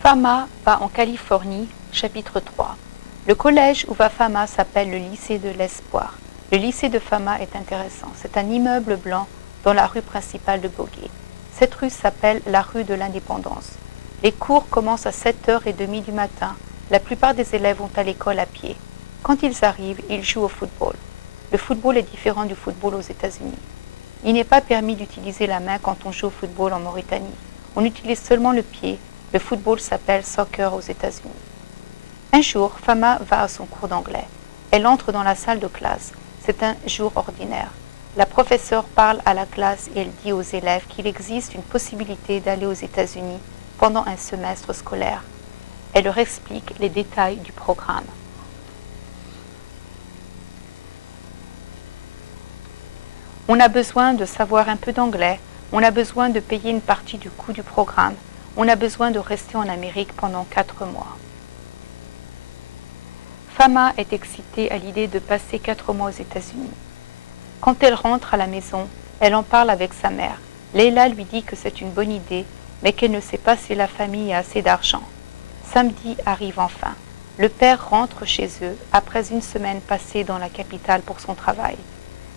Fama va en Californie, chapitre 3. Le collège où va Fama s'appelle le lycée de l'Espoir. Le lycée de Fama est intéressant. C'est un immeuble blanc dans la rue principale de Bogey. Cette rue s'appelle la rue de l'Indépendance. Les cours commencent à 7h30 du matin. La plupart des élèves vont à l'école à pied. Quand ils arrivent, ils jouent au football. Le football est différent du football aux États-Unis. Il n'est pas permis d'utiliser la main quand on joue au football en Mauritanie. On utilise seulement le pied. Le football s'appelle soccer aux États-Unis. Un jour, Fama va à son cours d'anglais. Elle entre dans la salle de classe. C'est un jour ordinaire. La professeure parle à la classe et elle dit aux élèves qu'il existe une possibilité d'aller aux États-Unis pendant un semestre scolaire. Elle leur explique les détails du programme. On a besoin de savoir un peu d'anglais, on a besoin de payer une partie du coût du programme, on a besoin de rester en Amérique pendant 4 mois. Fama est excitée à l'idée de passer 4 mois aux États-Unis. Quand elle rentre à la maison, elle en parle avec sa mère. Leila lui dit que c'est une bonne idée, mais qu'elle ne sait pas si la famille a assez d'argent. Samedi arrive enfin. Le père rentre chez eux après une semaine passée dans la capitale pour son travail.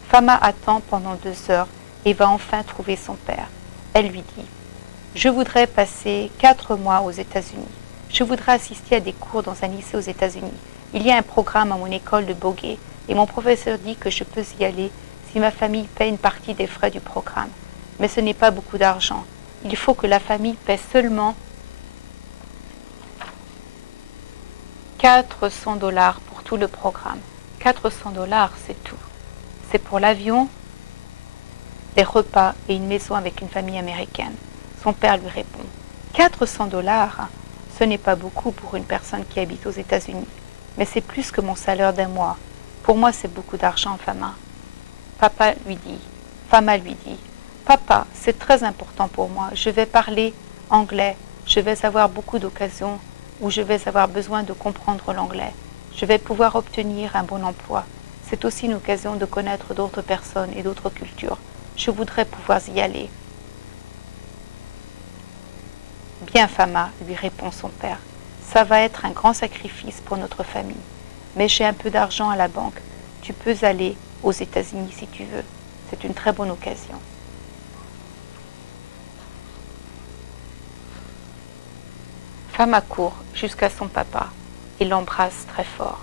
Fama attend pendant 2 heures et va enfin trouver son père. Elle lui dit « Je voudrais passer 4 mois aux États-Unis. Je voudrais assister à des cours dans un lycée aux États-Unis. Il y a un programme à mon école de Bogey et mon professeur dit que je peux y aller si ma famille paie une partie des frais du programme. Mais ce n'est pas beaucoup d'argent. Il faut que la famille paie seulement $400 pour tout le programme. $400, c'est tout. C'est pour l'avion, les repas et une maison avec une famille américaine. » Son père lui répond « $400, ce n'est pas beaucoup pour une personne qui habite aux États-Unis, mais c'est plus que mon salaire d'un mois. Pour moi, c'est beaucoup d'argent, Fama. » Fama lui dit « Papa, c'est très important pour moi. Je vais parler anglais. Je vais avoir beaucoup d'occasions où je vais avoir besoin de comprendre l'anglais. Je vais pouvoir obtenir un bon emploi. C'est aussi une occasion de connaître d'autres personnes et d'autres cultures. Je voudrais pouvoir y aller. » « Bien, Fama, » lui répond son père. « Ça va être un grand sacrifice pour notre famille. Mais j'ai un peu d'argent à la banque. Tu peux aller aux États-Unis si tu veux. C'est une très bonne occasion. » Fama court jusqu'à son papa et l'embrasse très fort.